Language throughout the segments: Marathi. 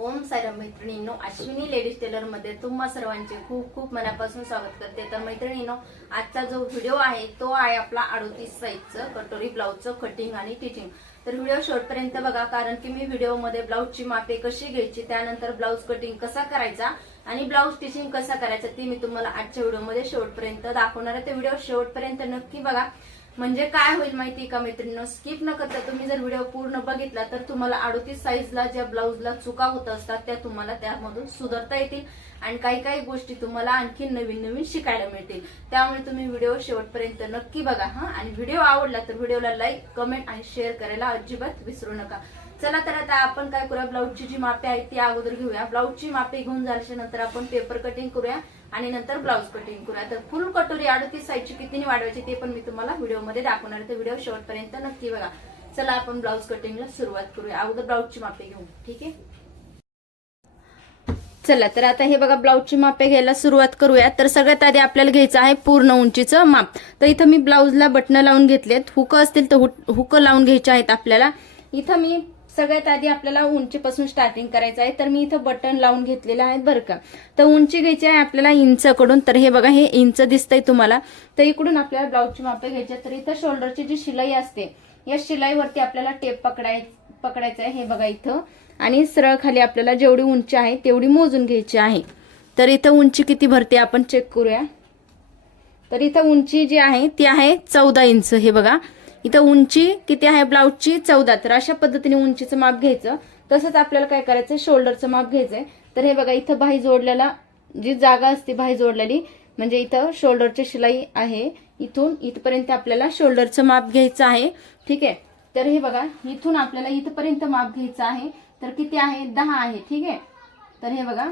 ओम साईराम मैत्रिणींनो अश्विनी लेडीज टेलरमध्ये तुम्हा सर्वांचे खूप खूप मनापासून स्वागत करते. तर मैत्रिणींनो आजचा जो व्हिडिओ आहे तो आहे आपला अडोतीस साईजचं कटोरी ब्लाऊजचं कटिंग आणि टिचिंग तर व्हिडिओ शेवटपर्यंत बघा कारण की मी व्हिडिओमध्ये ब्लाऊजची मापे कशी घ्यायची त्यानंतर ब्लाऊज कटिंग कसा करायचा आणि ब्लाऊज स्टिचिंग कसा करायचा ती मी तुम्हाला आजच्या व्हिडिओमध्ये शेवटपर्यंत दाखवणार आहे. तर व्हिडिओ शेवटपर्यंत नक्की बघा. म्हणजे काय होईल माहिती का मैत्रिणीनं? स्किप न करता तुम्ही जर व्हिडिओ पूर्ण बघितला तर तुम्हाला अडोतीस साईजला ज्या ब्लाऊजला चुका होत असतात त्या तुम्हाला त्यामधून सुधारता येतील. आणि काही काही गोष्टी तुम्हाला आणखी नवीन नवीन शिकायला मिळतील. त्यामुळे तुम्ही व्हिडिओ शेवटपर्यंत नक्की बघा हा. आणि व्हिडिओ आवडला तर व्हिडिओला लाईक कमेंट आणि शेअर करायला अजिबात विसरू नका. चला तर आता आपण काय करूया? ब्लाऊजची जी मापे आहेत ती अगोदर घेऊया. ब्लाऊजची मापे घेऊन झाल्याच्यानंतर आपण पेपर कटिंग करूया. आणि नंतर ब्लाऊज कटिंग करूया. तर फुल कटोरी अडतीस साईजची कितीने वाढवायची ते पण मी तुम्हाला व्हिडिओमध्ये दाखवणार आहे. तर व्हिडिओ शेवटपर्यंत नक्की बघा. चला आपण ब्लाऊज कटिंगला सुरुवात करूया. अगोदर ब्लाऊजची मापे घेऊ. ठीक आहे? चला तर आता हे बघा ब्लाऊजची मापे घ्यायला सुरुवात करूया. तर सगळ्यात आधी आपल्याला घ्यायचं आहे पूर्ण उंचीचं माप. तर इथं मी ब्लाऊजला बटणं लावून घेतलेत. हुकं असतील तर हुक लावून घ्यायचे आहेत आपल्याला. इथं मी सगळ्यात आधी आपल्याला उंचीपासून स्टार्टिंग करायचं आहे. तर मी इथं बटन लावून घेतलेलं आहे बरं का. तर उंची घ्यायची आहे आपल्याला इंचकडून तर हे बघा हे इंच दिसतंय तुम्हाला. तर इकडून आपल्याला ब्लाऊजची मापे घ्यायची तर इथं शोल्डरची जी शिलाई असते या शिलाईवरती आपल्याला टेप पकडाय पकडायचं आहे हे बघा इथं. आणि सरळ खाली आपल्याला जेवढी उंची आहे तेवढी मोजून घ्यायची आहे. तर इथं उंची किती भरते आपण चेक करूया. तर इथं उंची जी आहे ती आहे चौदा इंच हे बघा. इथं उंची किती आहे ब्लाऊजची? चौदा. तर अशा पद्धतीने उंचीचं माप घ्यायचं. तसंच आपल्याला काय करायचं शोल्डरचं माप घ्यायचंय. तर हे बघा इथं बाही जोडलेला जी जागा असते बाही जोडलेली म्हणजे इथं शोल्डरची शिलाई आहे. इथून इथपर्यंत आपल्याला शोल्डरचं माप घ्यायचं आहे. ठीक आहे? तर हे बघा इथून आपल्याला इथपर्यंत माप घ्यायचं आहे. तर किती आहे? दहा आहे. ठीक आहे? तर हे बघा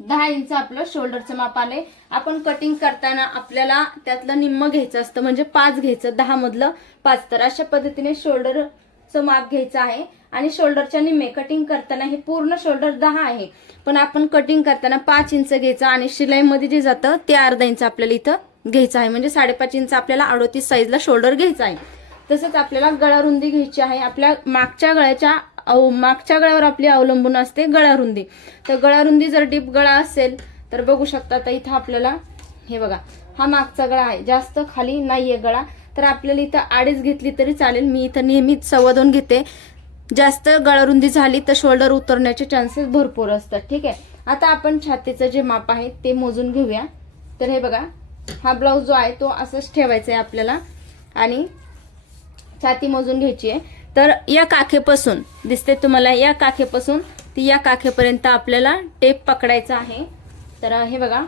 दहा इंच आपलं शोल्डरचं माप आले आपण कटिंग करताना आपल्याला त्यातलं निम्म घ्यायचं असतं म्हणजे पाच घ्यायचं दहा मधलं पाच. तर अशा पद्धतीने शोल्डरचं माप घ्यायचं आहे. आणि शोल्डरच्या निम्मे कटिंग करताना हे पूर्ण शोल्डर दहा आहे. पण आपण कटिंग करताना पाच इंच घ्यायचं आणि शिलाईमध्ये जे जातं ते अर्धा इंच आपल्याला इथं घ्यायचं आहे. म्हणजे साडेपाच इंच आपल्याला अडोतीस साईजला शोल्डर घ्यायचं आहे. तसंच आपल्याला गळा रुंदी घ्यायची आहे. आपल्या मागच्या गळ्याच्या अव मागच्या गळ्यावर आपली अवलंबून असते गळारुंदी. तर गळारुंदी जर डीप गळा असेल तर बघू शकता तर इथं आपल्याला हे बघा हा मागचा गळा आहे. जास्त खाली नाहीये गळा. तर आपल्याला इथं आडीच घेतली तरी चालेल. मी इथं नेहमीच सव्वा दोन घेते. जास्त गळारुंदी झाली तर शोल्डर उतरण्याचे चान्सेस भरपूर असतात. ठीक आहे? आता आपण छातीचं जे माप आहे ते मोजून घेऊया. तर हे बघा हा ब्लाऊज जो आहे तो असंच ठेवायचा आहे आपल्याला. आणि छाती मोजून घ्यायची आहे. तर या काखेपासून दिसते तुम्हाला या काखेपासून ती या काखेपर्यंत आपल्याला टेप पकडायचा आहे. तर हे बघा.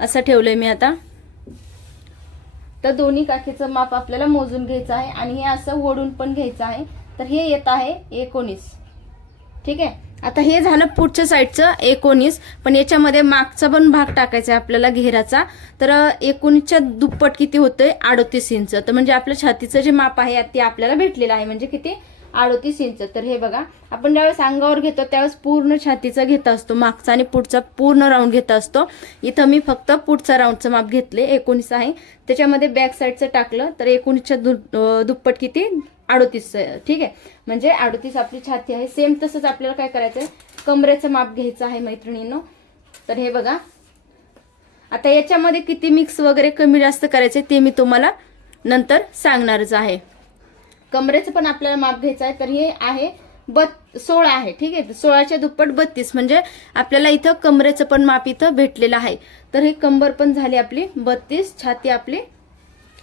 असं ठेवलंय मी आता. तर दोन्ही काखेचं माप आपल्याला मोजून घ्यायचं आहे आणि हे असं ओढून पण घ्यायचं आहे. तर हे येत आहे एकोणीस. ठीक आहे? आता हे झालं पुढच्या साईडचं एकोणीस. पण याच्यामध्ये मागचा पण भाग टाकायचा आहे आपल्याला घेराचा. तर एकोणीसच्या दुप्पट किती होतंय? अडोतीस इंच. तर म्हणजे आपल्या छातीचं जे माप आहे ते आपल्याला भेटलेलं आहे. म्हणजे किती? अडोतीस इंच. तर हे बघा आपण ज्यावेळेस अंगावर घेतो त्यावेळेस पूर्ण छातीचा घेत असतो मागचा आणि पुढचा पूर्ण राऊंड घेत असतो. इथं मी फक्त पुढचा राऊंडचं माप घेतले एकोणीस आहे. त्याच्यामध्ये बॅक साईडचं टाकलं तर एकोणीसच्या दु दुप्पट किती? अडोतीस ठीक आहे. म्हणजे अडोतीस आपली छाती आहे. सेम तसंच आपल्याला काय करायचं आहे? कमरेचं माप घ्यायचं आहे मैत्रिणीनं. तर हे बघा. आता याच्यामध्ये किती मिक्स वगैरे कमी जास्त करायचे ते मी तुम्हाला नंतर सांगणारच आहे. कमरेचं पण आपल्याला माप घ्यायचं आहे तर हे आहे बत सोळा आहे ठीक आहे? सोळाच्या दुप्पट बत्तीस म्हणजे आपल्याला इथं कमरेचं पण माप इथं भेटलेलं आहे. तर हे कंबर पण झाली आपली बत्तीस छाती आपली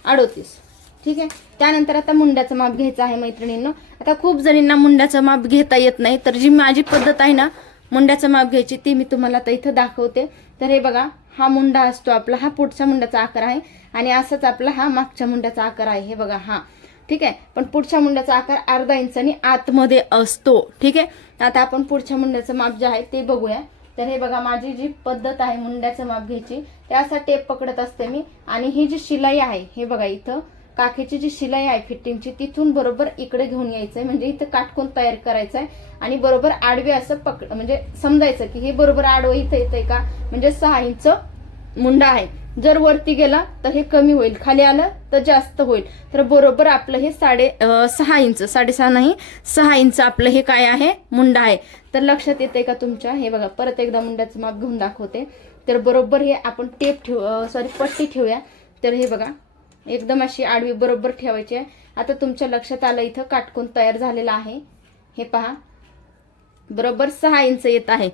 अडोतीस ठीक आहे? त्यानंतर आता मुंड्याचं माप घ्यायचं आहे मैत्रिणींनो. आता खूप जणींना मुंड्याचं माप घेता येत नाही तर जी माझी पद्धत आहे ना मुंड्याचं माप घ्यायची ती मी तुम्हाला आता इथं दाखवते. तर हे बघा हा मुंडा असतो आपला हा पुढच्या मुंड्याचा आकार आहे आणि असंच आपला हा मागच्या मुंड्याचा आकार आहे. हे बघा हा. ठीक आहे? पण पुढच्या मुंड्याचा आकार अर्धा इंचानी आतमध्ये असतो. ठीक आहे? आता आपण पुढच्या मुंड्याचं माप जे आहे ते बघूया. तर हे बघा माझी जी पद्धत आहे मुंड्याचं माप घ्यायची त्याचा टेप पकडत असते मी. आणि ही जी शिलाई आहे हे बघा इथं काखेची जी शिलाई आहे फिटिंगची तिथून बरोबर इकडे घेऊन यायचंय. म्हणजे इथं काटकोन तयार करायचं आहे आणि बरोबर आडवे असं पकड म्हणजे समजायचं की हे बरोबर आडवं इथं येतंय का? म्हणजे सहा इंच मुंडा आहे. जर वरती गेला तर हे कमी होईल. खाली आलं तर जास्त होईल. तर बरोबर आपलं हे साडे सहा इंच साडेसहा नाही सहा इंच आपलं हे काय आहे? मुंडा आहे. तर लक्षात येते का तुमच्या? हे बघा परत एकदा मुंड्याचं माप घेऊन दाखवते. तर बरोबर हे आपण टेप ठेवू सॉरी पट्टी ठेवूया. तर हे बघा एकदम अशी आडवी बरोबर ठेवायची आहे. आता तुमच्या लक्षात आलं इथं काटकोन तयार झालेला आहे. हे पहा. बरोबर सहा इंच येत आहे.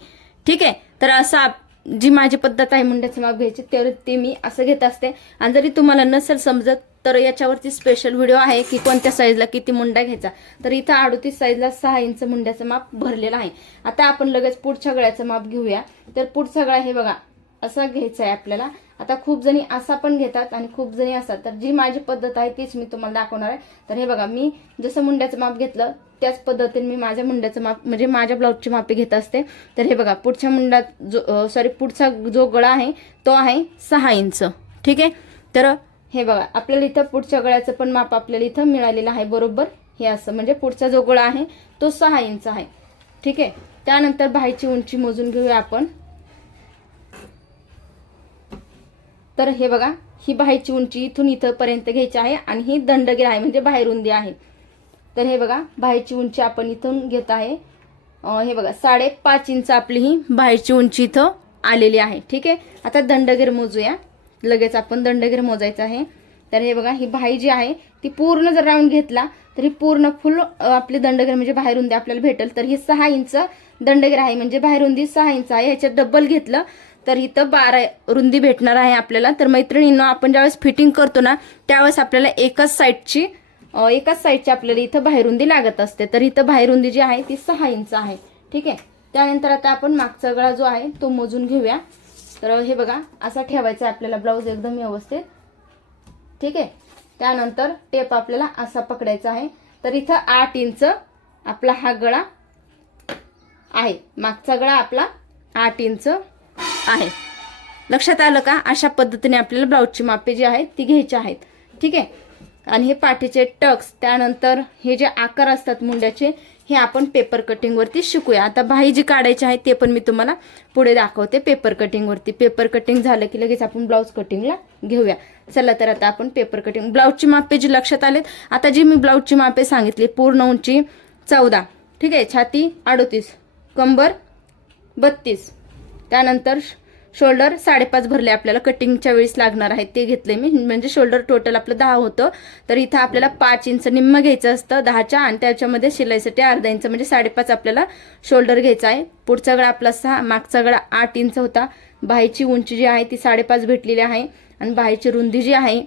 ठीक आहे? तर असं आप- जी माझी पद्धत आहे मुंड्याचं माप घ्यायची तर ते मी असं घेत असते. आणि जरी तुम्हाला नसेल समजत तर याच्यावरती स्पेशल व्हिडिओ आहे की कोणत्या साईजला किती मुंडा घ्यायचा. तर इथं अडोतीस साईजला सहा इंच मुंड्याचं माप भरलेलं आहे. आता आपण लगेच पुढच्या गळ्याचं माप घेऊया. तर पुढचा गळा हे बघा असा घ्यायचा आहे आपल्याला. आता खूप जणी असा पण घेतात आणि खूप जणी असा तर जी माझी पद्धत आहे तीच मी तुम्हाला दाखवणार आहे. तर हे बघा मी जसं मुंड्याचं माप घेतलं त्याच पद्धतीने मी माझ्या मुंड्याचं माप म्हणजे माझ्या ब्लाऊजची मापे घेत असते. तर हे बघा पुढच्या मुंड्यात जो सॉरी पुढचा जो गळा आहे तो आहे सहा इंच. ठीक आहे? तर हे बघा आपल्याला इथं पुढच्या गळ्याचं पण माप आपल्याला इथं मिळालेलं आहे बरोबर? हे असं म्हणजे पुढचा जो गळा आहे तो सहा इंच आहे. ठीक आहे? त्यानंतर बाहेरची उंची मोजून घेऊया आपण. तर हे बघा ही बाहेरची उंची इथून इथंपर्यंत घ्यायची आहे आणि ही दंडगीर आहे म्हणजे बाहेर रुंदी आहे. तर हे बघा बाहेरची उंची आपण इथून घेत आहे. हे बघा साडेपाच इंच आपली ही बाहेरची उंची इथं आलेली आहे ठीक आहे? आता दंडगीर मोजूया. लगेच आपण दंडगीर मोजायचं आहे. तर हे बघा ही बाई जी आहे ती पूर्ण जर राऊंड घेतला तर ही पूर्ण फुल आपली दंडगीर म्हणजे बाहेर रुंदी आपल्याला भेटेल. तर ही सहा इंच दंडगीर आहे म्हणजे बाहेर रुंदी सहा इंच आहे. ह्याच्यात डब्बल घेतलं तर इथं बारा रुंदी भेटणार आहे आपल्याला. तर मैत्रिणींनो आपण ज्यावेळेस फिटिंग करतो ना त्यावेळेस आपल्याला एकाच साईडची एकाच साईडची आपल्याला इथं बाहेरुंदी लागत असते. तर इथं बाहेरुंदी जी आहे ती सहा इंच आहे. ठीक आहे? त्यानंतर आता आपण मागचा गळा जो आहे तो मोजून घेऊया. तर हे बघा असा ठेवायचा आहे आपल्याला ब्लाऊज एकदम व्यवस्थित. ठीक आहे? त्यानंतर टेप आपल्याला असा पकडायचा आहे. तर इथं आठ इंच आपला हा गळा आहे. मागचा गळा आपला आठ इंच. आहे. लक्षात आलं का? अशा पद्धतीने आपल्याला ब्लाऊजची मापे जी आहेत ती घ्यायची आहेत. ठीक आहे? आणि हे पाठीचे टक्स त्यानंतर हे जे आकार असतात मुंड्याचे हे आपण पेपर कटिंगवरती शिकूया. आता बाही जी काढायची आहे ते पण मी तुम्हाला पुढे दाखवते पेपर कटिंगवरती पेपर कटिंग झालं की लगेच आपण ब्लाऊज कटिंगला घेऊया. चला तर आता आपण पेपर कटिंग ब्लाऊजची मापे जी लक्षात आलेत आता जी मी ब्लाऊजची मापे सांगितली पूर्ण उंची चौदा. ठीक आहे? छाती अडोतीस. कंबर बत्तीस. त्यानंतर शोल्डर साडेपाच भरले आपल्याला. कटिंगच्या वेळेस लागणार आहे ते घेतले मी. म्हणजे शोल्डर टोटल आपलं दहा होतं. तर इथं आपल्याला पाच इंच निम्म घ्यायचं असतं दहाच्या आणि त्याच्यामध्ये शिलाईसाठी अर्धा इंच. म्हणजे साडेपाच आपल्याला शोल्डर घ्यायचा आहे. पुढचा गळा आपला सहा मागचा गळा आठ इंच होता. बाहीची उंची जी आहे ती साडेपाच भेटलेली आहे. आणि बाहीची रुंदी जी आहे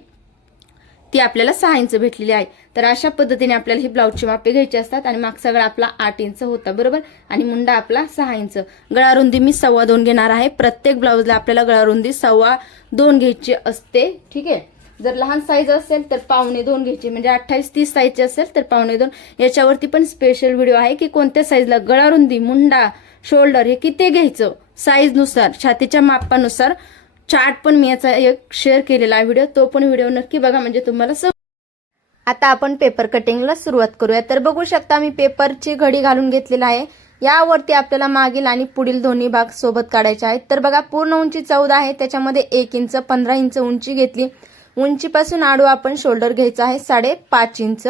ती आपल्याला सहा इंच भेटलेली आहे. तर अशा पद्धतीने आपल्याला ही ब्लाऊजची मापे घ्यायची असतात आणि मागचा गळा आपला आठ इंच होता बरोबर? आणि मुंडा आपला सहा इंच. गळा रुंदी मी सव्वा दोन घेणार आहे. प्रत्येक ब्लाऊजला आपल्याला गळा रुंदी सव्वा दोन घ्यायची असते ठीक आहे? जर लहान साईज असेल तर पावणे दोन घ्यायची म्हणजे अठ्ठावीस तीस साईजची असेल तर पावणे दोन. याच्यावरती पण स्पेशल व्हिडिओ आहे की कोणत्या साईजला गळा रुंदी मुंडा शोल्डर हे किती घ्यायचं? साईजनुसार छातीच्या मापानुसार चार्ट पण मी याचा एक शेअर केलेला आहे व्हिडिओ तो पण व्हिडिओ नक्की बघा म्हणजे तुम्हाला सम आता आपण पेपर कटिंगला सुरुवात करूया. तर बघू शकता मी पेपरची घडी घालून घेतलेला आहे. यावरती आपल्याला मागील आणि पुढील दोन्ही भाग सोबत काढायचे आहेत. तर बघा पूर्ण उंची चौदा आहे. त्याच्यामध्ये एक इंच पंधरा इंच उंची घेतली. उंचीपासून आडू आपण शोल्डर घ्यायचा आहे साडेपाच इंच.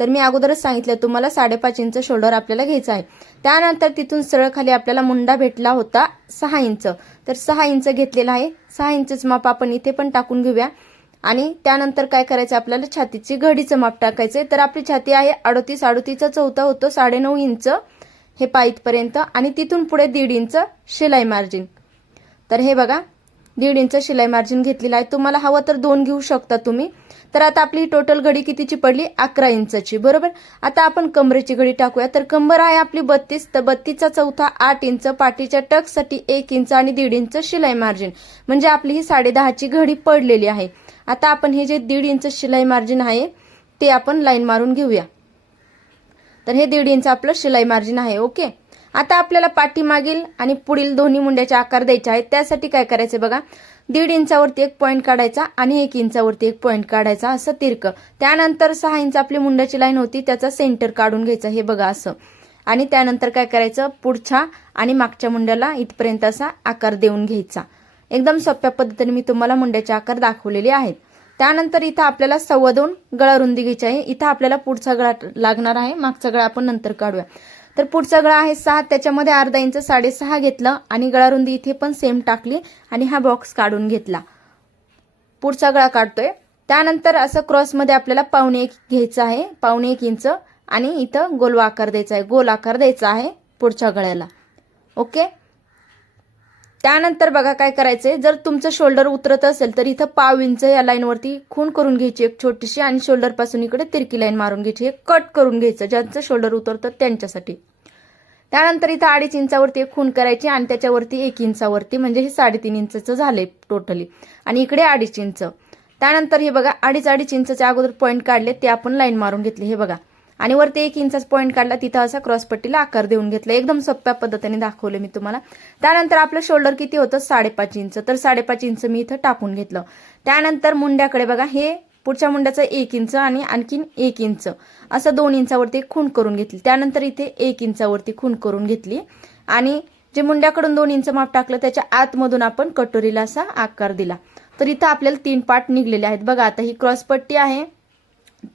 तर मी अगोदरच सांगितलं तुम्हाला साडेपाच इंच शोल्डर आपल्याला घ्यायचं आहे. त्यानंतर तिथून सरळ खाली आपल्याला मुंडा भेटला होता सहा इंच. तर सहा इंच घेतलेला आहे. सहा इंचच माप आपण इथे पण टाकून घेऊया. आणि त्यानंतर काय करायचं आपल्याला छातीची घडीचं माप टाकायचं तर आपली छाती आहे अडोतीस अडतीसचा चौथा होतो साडेनऊ इंच. हे पाईतपर्यंत आणि तिथून पुढे दीड इंच शिलाई मार्जिन. तर हे बघा दीड इंच शिलाई मार्जिन घेतलेला आहे. तुम्हाला हवं तर दोन घेऊ शकता तुम्ही. तर आता आपली टोटल घडी कितीची पडली? अकरा इंचाची. बरोबर? आता आपण कमरेची घडी टाकूया. तर कंबर आहे आपली बत्तीस. तर बत्तीसचा चौथा आठ इंच पाठीच्या टकसाठी एक इंच आणि दीड इंच शिलाई मार्जिन म्हणजे आपली ही साडेदहाची घडी पडलेली आहे. आता आपण हे जे दीड इंच शिलाई मार्जिन आहे ते आपण लाईन मारून घेऊया. तर हे दीड इंच आपलं शिलाई मार्जिन आहे ओके? आता आपल्याला पाठीमागील आणि पुढील दोन्ही मुंड्याचे आकार द्यायचे आहेत. त्यासाठी काय करायचं बघा? दीड इंचावरती एक पॉईंट काढायचा आणि एक इंचावरती एक पॉईंट काढायचा असं तिरक. त्यानंतर सहा इंच आपली मुंड्याची लाईन होती त्याचा सेंटर काढून घ्यायचं हे बघा असं. आणि त्यानंतर काय करायचं? पुढच्या आणि मागच्या मुंड्याला इथपर्यंत असा आकार देऊन घ्यायचा. एकदम सोप्या पद्धतीने मी तुम्हाला मुंड्याचे आकार दाखवलेले आहेत. त्यानंतर इथं आपल्याला सव्वा दोन गळा रुंदी घ्यायची आहे. इथं आपल्याला पुढचा गळा लागणार आहे. मागचा गळा आपण नंतर काढूया. तर पुढचा गळा आहे सहा. त्याच्यामध्ये अर्धा इंच साडेसहा घेतलं आणि गळा रुंदी इथे पण सेम टाकली आणि हा बॉक्स काढून घेतला. पुढचा गळा काढतोय. त्यानंतर असं क्रॉसमध्ये आपल्याला पावणे एक घ्यायचं आहे. पावणे एक इंच आणि इथं गोलवा आकार द्यायचा आहे. गोल आकार द्यायचा आहे पुढच्या गळ्याला. ओके? त्यानंतर बघा काय करायचंय. जर तुमचं शोल्डर उतरत असेल तर इथं पाव इंच या लाईनवरती खून करून घ्यायची एक छोटीशी आणि शोल्डरपासून इकडे तिरकी लाईन मारून घ्यायची. एक कट करून घ्यायचं ज्यांचं शोल्डर उतरतं त्यांच्यासाठी. त्यानंतर इथं अडीच इंचावरती एक खून करायची आणि त्याच्यावरती एक इंचावरती म्हणजे हे साडेतीन इंचचं झाले टोटली आणि इकडे अडीच इंच. त्यानंतर हे बघा अडीच अडीच इंचच्या अगोदर पॉईंट काढले ते आपण लाईन मारून घेतले. हे बघा आणि वरती एक इंचाच पॉईंट काढला तिथं असा क्रॉसपट्टीला आकार देऊन घेतला. एकदम सोप्या पद्धतीने दाखवलं मी तुम्हाला. त्यानंतर आपलं शोल्डर किती होतं? साडेपाच इंच तर साडेपाच इंच मी इथं टाकून घेतलं. त्यानंतर मुंड्याकडे बघा हे पुढच्या मुंड्याचं एक इंच आणि आणखीन एक इंच असं दोन इंचावरती खून करून घेतली. त्यानंतर इथे एक इंचावरती खून करून घेतली. आणि जे मुंड्याकडून दोन इंच माप टाकलं त्याच्या आतमधून आपण कटोरीला असा आकार दिला. तर इथं आपल्याला तीन पार्ट निघलेले आहेत. बघा आता ही क्रॉसपट्टी आहे.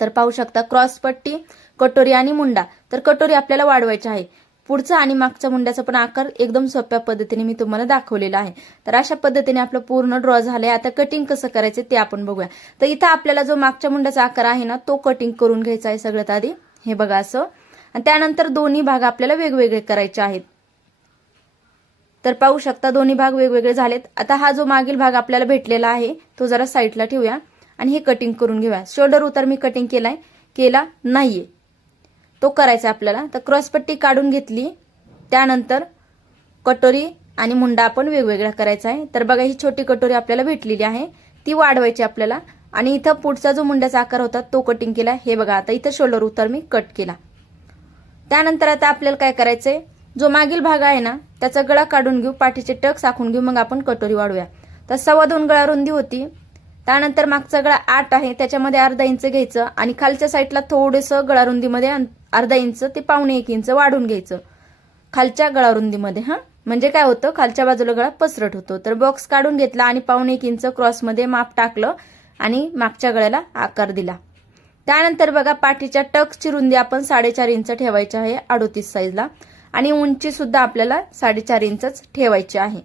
तर पाहू शकता क्रॉसपट्टी कटोरी आणि मुंडा. तर कटोरी आपल्याला वाढवायची आहे. पुढचा आणि मागच्या मुंड्याचा पण आकार एकदम सोप्या पद्धतीने मी तुम्हाला दाखवलेला आहे. तर अशा पद्धतीने आपलं पूर्ण ड्रॉ झालंय. आता कटिंग कसं करायचं ते आपण बघूया. तर इथं आपल्याला जो मागच्या मुंड्याचा आकार आहे ना तो कटिंग करून घ्यायचा आहे सगळ्यात आधी. हे बघा असं. आणि त्यानंतर दोन्ही भाग आपल्याला वेगवेगळे करायचे आहेत. तर पाहू शकता दोन्ही भाग वेगवेगळे झालेत. आता हा जो मागील भाग आपल्याला भेटलेला आहे तो जरा साईडला ठेवूया. आणि हे कटिंग करून घेऊया. शोल्डर उतार मी कटिंग केलाय. केला नाहीये. तो करायचा आपल्याला. तर क्रॉसपट्टी काढून घेतली. त्यानंतर कटोरी आणि मुंडा आपण वेगवेगळा करायचा आहे. तर बघा ही छोटी कटोरी आपल्याला भेटलेली आहे. ती वाढवायची आपल्याला. आणि इथं पुढचा जो मुंड्याचा आकार होता तो कटिंग केला. हे बघा आता इथं शोल्डर उतार मी कट केला. त्यानंतर आता आपल्याला काय करायचंय? जो मागील भाग आहे ना त्याचा गळा काढून घेऊ. पाठीचे टक साखून घेऊ. मग आपण कटोरी वाढूया तर सव्वा दोन गळा रुंदी होती. त्यानंतर मागचा गळा आठ आहे. त्याच्यामध्ये अर्धा इंच घ्यायचं आणि खालच्या साईडला थोडंसं गळारुंदीमध्ये अर्धा इंच ते पावणे एक इंच वाढून घ्यायचं. खालच्या गळारुंदीमध्ये हा? म्हणजे काय होतं? खालच्या बाजूला गळा पसरट होतो. तर बॉक्स काढून घेतला आणि पावणे एक इंच क्रॉसमध्ये माप टाकलं आणि मागच्या गळ्याला आकार दिला. त्यानंतर बघा पाठीच्या टक्सची रुंदी आपण साडेचार इंच ठेवायची आहे अडोतीस साईजला आणि उंची सुद्धा आपल्याला साडेचार इंचच ठेवायची आहे.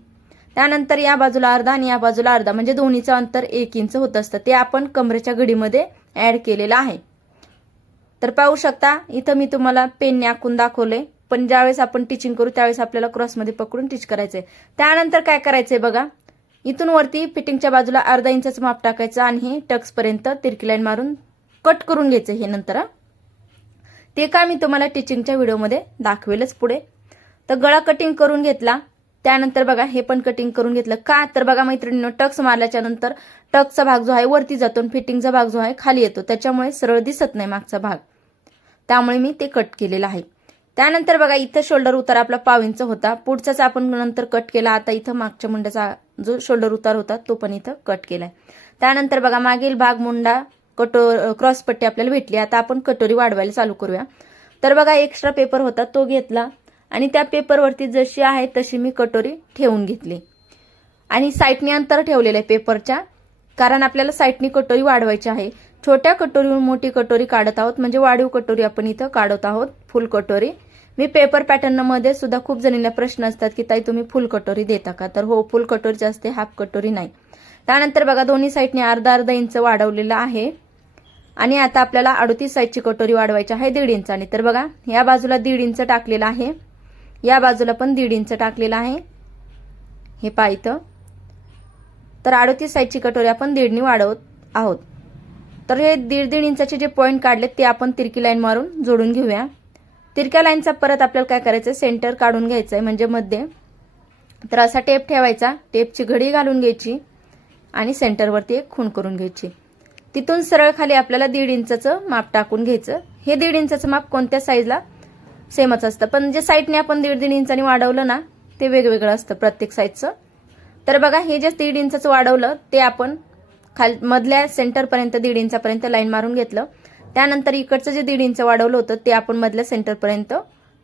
त्यानंतर या बाजूला अर्धा आणि या बाजूला अर्धा म्हणजे दोन्हीचं अंतर एक इंच होत असतं. ते आपण कमरेच्या घडीमध्ये ऍड केलेलं आहे. तर पाहू शकता इथं मी तुम्हाला पेनने आखून दाखवले पण ज्यावेळेस आपण टिचिंग करू त्यावेळेस आपल्याला क्रॉसमध्ये पकडून टिच करायचंय. त्यानंतर काय करायचंय बघा इथून वरती फिटिंगच्या बाजूला अर्धा इंचाचं माप टाकायचं आणि हे टक्सपर्यंत तिरकी लाईन मारून कट करून घ्यायचं हे नंतर ते काय मी तुम्हाला टिचिंगच्या व्हिडिओमध्ये दाखवेलच पुढे. तर गळा कटिंग करून घेतला. त्यानंतर बघा हे पण कटिंग करून घेतलं. का? तर बघा मैत्रिणीनं टक्स मारल्याच्या नंतर टक्सचा भाग जो आहे वरती जातो आणि फिटिंगचा भाग जो आहे खाली येतो. त्याच्यामुळे सरळ दिसत नाही मागचा भाग. त्यामुळे मी ते कट केलेलं आहे. त्यानंतर बघा इथं शोल्डर उतार आपला पाविंचा होता. पुढचाच आपण नंतर कट केला. आता इथं मागच्या मुंड्याचा जो शोल्डर उतार होता तो पण इथं कट केलाय. त्यानंतर बघा मागील भाग मुंडा कटो क्रॉसपट्टी आपल्याला भेटली. आता आपण कटोरी वाढवायला चालू करूया. तर बघा एक्स्ट्रा पेपर होता तो घेतला. आणि त्या पेपरवरती जशी आहे तशी मी कटोरी ठेवून घेतली. आणि साईटने अंतर ठेवलेलं आहे पेपरच्या कारण आपल्याला साईटनी कटोरी वाढवायची आहे. छोट्या कटोरीवर मोठी कटोरी काढत आहोत म्हणजे वाढीव कटोरी आपण इथं काढत आहोत फुल कटोरी. मी पेपर पॅटर्नमध्ये सुद्धा खूप जणीला प्रश्न असतात की ताई तुम्ही फुल कटोरी देता का? तर हो फुल कटोरीची असते हाफ कटोरी नाही. त्यानंतर बघा दोन्ही साईडने अर्धा अर्धा इंच वाढवलेलं आहे. आणि आता आपल्याला अडतीस साईजची कटोरी वाढवायची आहे दीड इंचाने. तर बघा या बाजूला दीड इंच टाकलेलं आहे. या बाजूला पण दीड इंच टाकलेलं आहे. हे पायथं तर अडतीस साईजची कटोरी आपण दीडनी वाढवत आहोत. तर हे दीड दीड इंचाचे जे पॉईंट काढले ते आपण तिरकी लाईन मारून जोडून घेऊया. तिरक्या लाईनचा परत आपल्याला काय करायचं सेंटर काढून घ्यायचं आहे म्हणजे मध्ये. तर असा टेप ठेवायचा. टेपची घडी घालून घ्यायची आणि सेंटरवरती एक खूण करून घ्यायची. तिथून सरळ खाली आपल्याला दीड इंचाचं माप टाकून घ्यायचं. हे दीड इंचाचं माप कोणत्या साईजला सेमच असतं. पण जे साईडने आपण दीड दीड इंचाने वाढवलं ना ते वेगवेगळं असतं प्रत्येक साईजचं. तर बघा हे जे दीड इंचाचं वाढवलं ते आपण खाल मधल्या सेंटरपर्यंत दीड इंचापर्यंत लाईन मारून घेतलं. त्यानंतर इकडचं जे दीड इंच वाढवलं होतं ते आपण मधल्या सेंटरपर्यंत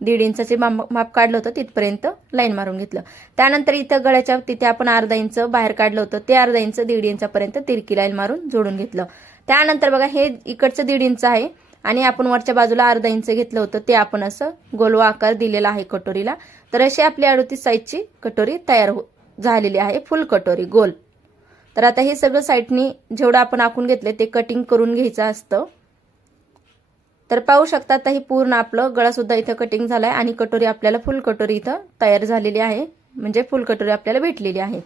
दीड इंचाचे माप माप काढलं होतं तिथपर्यंत लाईन मारून घेतलं. त्यानंतर इथं गळ्याच्या तिथे आपण अर्धा इंच बाहेर काढलं होतं ते अर्धा इंच दीड इंचापर्यंत तिरकी लाईन मारून जोडून घेतलं. त्यानंतर बघा हे इकडचं दीड इंच आहे आणि आपण वरच्या बाजूला अर्धा इंच घेतलं होतं ते आपण असं गोलवा आकार दिलेला आहे कटोरीला. तर अशी आपली अडतीस साईजची कटोरी तयार हो झालेली आहे फुल कटोरी गोल. तर आता हे सगळं साईडनी जेवढं आपण आखून घेतले ते कटिंग करून घ्यायचं असतं. तर पाहू शकता आता हे पूर्ण आपलं गळा सुद्धा इथं कटिंग झालाय आणि कटोरी आपल्याला फुल कटोरी इथं तयार झालेली आहे. म्हणजे फुल कटोरी आपल्याला भेटलेली आहे.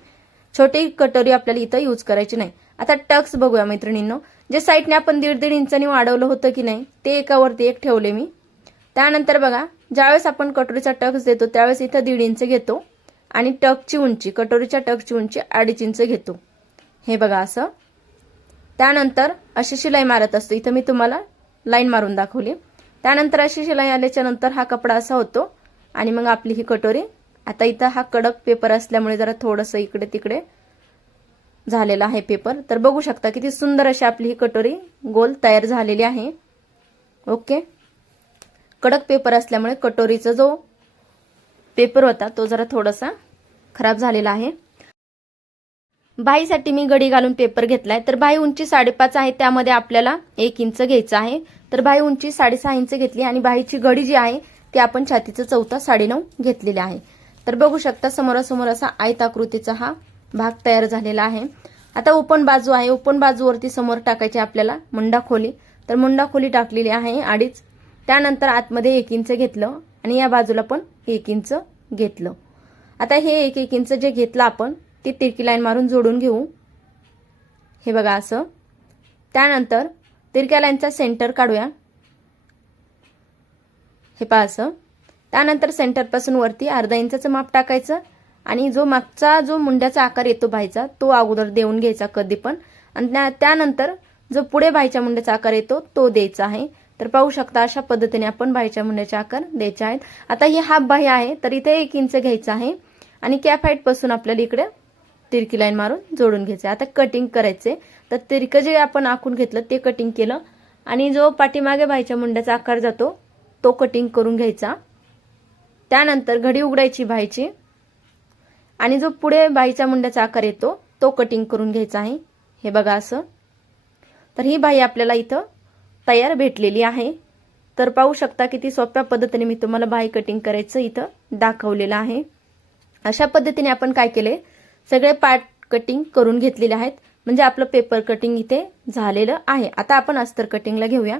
छोटी कटोरी आपल्याला इथं यूज करायची नाही. आता टक्स बघूया मैत्रिणींनो. जे साईडने आपण दीड दीड इंचानी वाढवलं होतं की नाही ते एकावरती एक ठेवले मी. त्यानंतर बघा ज्यावेळेस आपण कटोरीचा टक्स देतो त्यावेळेस इथं दीड इंच घेतो आणि टकची उंची कटोरीच्या टकची उंची अडीच इंच घेतो. हे बघा असं. त्यानंतर अशी शिलाई मारत असतो. इथं मी तुम्हाला लाईन मारून दाखवली. त्यानंतर अशी शिलाई आल्याच्यानंतर हा कपडा असा होतो आणि मग आपली ही कटोरी. आता इथं हा कडक पेपर असल्यामुळे जरा थोडंसं इकडे तिकडे झालेला आहे पेपर तर बघू शकता किती सुंदर अशी आपली ही कटोरी गोल तयार झालेली आहे. ओके कडक पेपर असल्यामुळे कटोरीचा जो पेपर होता तो जरा थोडासा खराब झालेला आहे. बाईसाठी मी गडी घालून पेपर घेतलाय. तर बाई उंची साडेपाच आहे त्यामध्ये आपल्याला एक इंच घ्यायचं आहे. तर बाई उंची साडेसहा इंच घेतली आणि बाईची गडी जी आहे ती आपण छातीचं चौथा साडेनऊ घेतलेली आहे. तर बघू शकता समोरासमोर असा आयताकृतीचा हा भाग तयार झालेला आहे. आता ओपन बाजू आहे. ओपन बाजूवरती समोर टाकायची आपल्याला मुंडा खोली. तर मुंडा खोली टाकलेली आहे अडीच. त्यानंतर आतमध्ये एक इंच घेतलं आणि या बाजूला पण एक इंच घेतलं. आता हे एक एक इंच जे घेतलं आपण ती तिरकी लाईन मारून जोडून घेऊ. हे बघा असं. त्यानंतर तिरक्या लाईनचा सेंटर काढूया. हे पहा असं. त्यानंतर सेंटरपासून वरती अर्धा इंचाचं माप टाकायचं. आणि जो मागचा जो मुंड्याचा आकार येतो बाईचा तो अगोदर देऊन घ्यायचा कधी पण. आणि त्या- त्यानंतर जो पुढे बाईच्या मुंड्याचा आकार येतो तो द्यायचा आहे. तर पाहू शकता अशा पद्धतीने आपण बाईच्या मुंड्याचे आकार द्यायचे आहेत. आता ही हाफ बाही आहे तर इथे एक इंच घ्यायचं आहे. आणि कॅप हाईटपासून आपल्याला इकडे तिरकी लाईन मारून जोडून घ्यायचे. आता कटिंग करायचे. तर तिरकं जे आपण आखून घेतलं ते कटिंग केलं. आणि जो पाठीमागे बाईच्या मुंड्याचा आकार जातो तो कटिंग करून घ्यायचा. त्यानंतर घडी उघडायची बाईची आणि जो पुढे बाईच्या मुंड्याचा आकार येतो तो कटिंग करून घ्यायचा आहे. हे बघा असं. तर ही बाई आपल्याला इथं तयार भेटलेली आहे. तर पाहू शकता किती सोप्या पद्धतीने मी तुम्हाला बाई कटिंग करायचं इथं दाखवलेलं आहे. अशा पद्धतीने आपण काय केले? सगळे पार्ट कटिंग करून घेतलेले आहेत. म्हणजे आपलं पेपर कटिंग इथे झालेलं आहे. आता आपण अस्तर कटिंगला घेऊया.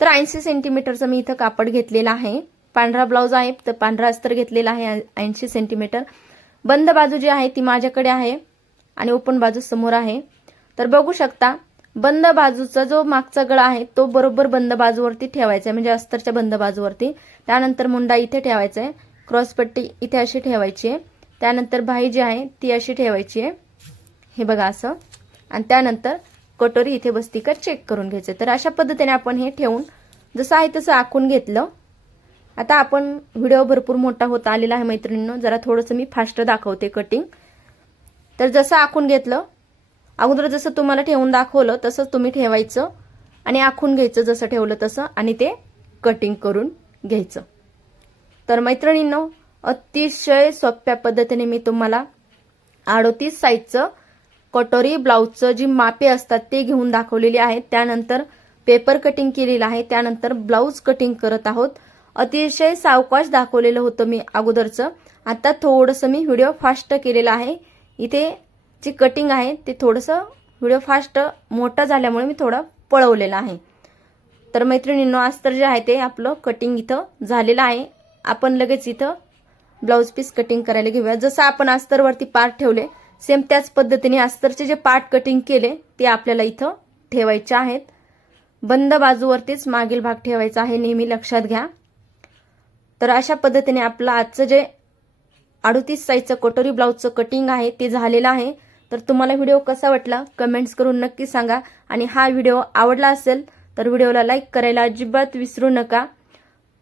तर ऐंशी सेंटीमीटरचं मी इथं कापड घेतलेलं आहे. पांढरा ब्लाऊज आहे तर पांढरा अस्तर घेतलेला आहे ऐंशी सेंटीमीटर बंद बाजू जी आहे ती माझ्याकडे आहे आणि ओपन बाजू समोर आहे. तर बघू शकता बंद बाजूचा जो मागचा गळा आहे तो बरोबर बंद बाजूवरती ठेवायचा आहे. म्हणजे अस्तरच्या बंद बाजूवरती. त्यानंतर मुंडा इथे ठेवायचा आहे. क्रॉसपट्टी इथे अशी ठेवायची आहे. त्यानंतर बाही जी आहे ती अशी ठेवायची आहे. हे बघा असं. आणि त्यानंतर कटोरी इथे बसती का चेक करून घ्यायचं तर अशा पद्धतीने आपण हे ठेवून जसं आहे तसं आखून घेतलं. आता आपण व्हिडिओ भरपूर मोठा होता आलेला आहे मैत्रिणींनो. जरा थोडंसं मी फास्ट दाखवते कटिंग तर जसं आखून घेतलं अगोदर जसं तुम्हाला ठेवून दाखवलं तसंच तुम्ही ठेवायचं आणि आखून घ्यायचं जसं ठेवलं तसं आणि ते कटिंग करून घ्यायचं. तर मैत्रिणींनो अतिशय सोप्या पद्धतीने मी तुम्हाला अडोतीस साईजचं कटोरी ब्लाऊजचं जी मापे असतात ते घेऊन दाखवलेली आहेत. त्यानंतर पेपर कटिंग केलेलं आहे. त्यानंतर ब्लाऊज कटिंग करत आहोत. अतिशय सावकाश दाखवलेलं होतं मी अगोदरचं. आता थोडंसं मी व्हिडिओ फास्ट केलेला आहे. इथे जी कटिंग आहे ते थोडंसं व्हिडिओ फास्ट मोठा झाल्यामुळे मी थोडा पळवलेला आहे. तर मैत्रिणींनो अस्तर जे आहे ते आपलं कटिंग इथं झालेलं आहे. आपण लगेच इथं ब्लाऊज पीस कटिंग करायला घेऊया. जसं आपण अस्तरवरती पार्ट ठेवले सेम त्याच पद्धतीने अस्तरचे जे पार्ट कटिंग केले ते आपल्याला इथं ठेवायचे आहेत. बंद बाजूवरतीच मागील भाग ठेवायचा आहे नेहमी लक्षात घ्या. तर अशा पद्धतीने आपलं आजचं जे अडतीस साईजचं कटोरी ब्लाऊजचं कटिंग आहे ते झालेलं आहे. तर तुम्हाला व्हिडिओ कसा वाटला कमेंट्स करून नक्की सांगा. आणि हा व्हिडिओ आवडला असेल तर व्हिडिओला लाईक करायला अजिबात विसरू नका.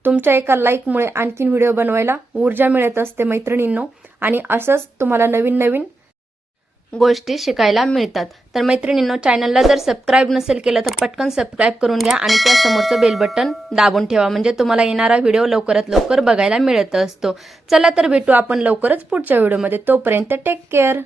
तुमच्या एका लाईकमुळे आणखीन व्हिडिओ बनवायला ऊर्जा मिळत असते मैत्रिणींनो. आणि असंच तुम्हाला नवीन नवीन गोष्टी शिकायला मिळतात. तर मैत्रिणींनो चॅनलला जर सबस्क्राईब नसेल केलं तर पटकन सबस्क्राईब करून घ्या आणि त्या समोरचं बेल बटन दाबून ठेवा. म्हणजे तुम्हाला येणारा व्हिडिओ लवकरात लवकर बघायला मिळत असतो. चला तर भेटू आपण लवकरच पुढच्या व्हिडिओमध्ये तोपर्यंत टेक केअर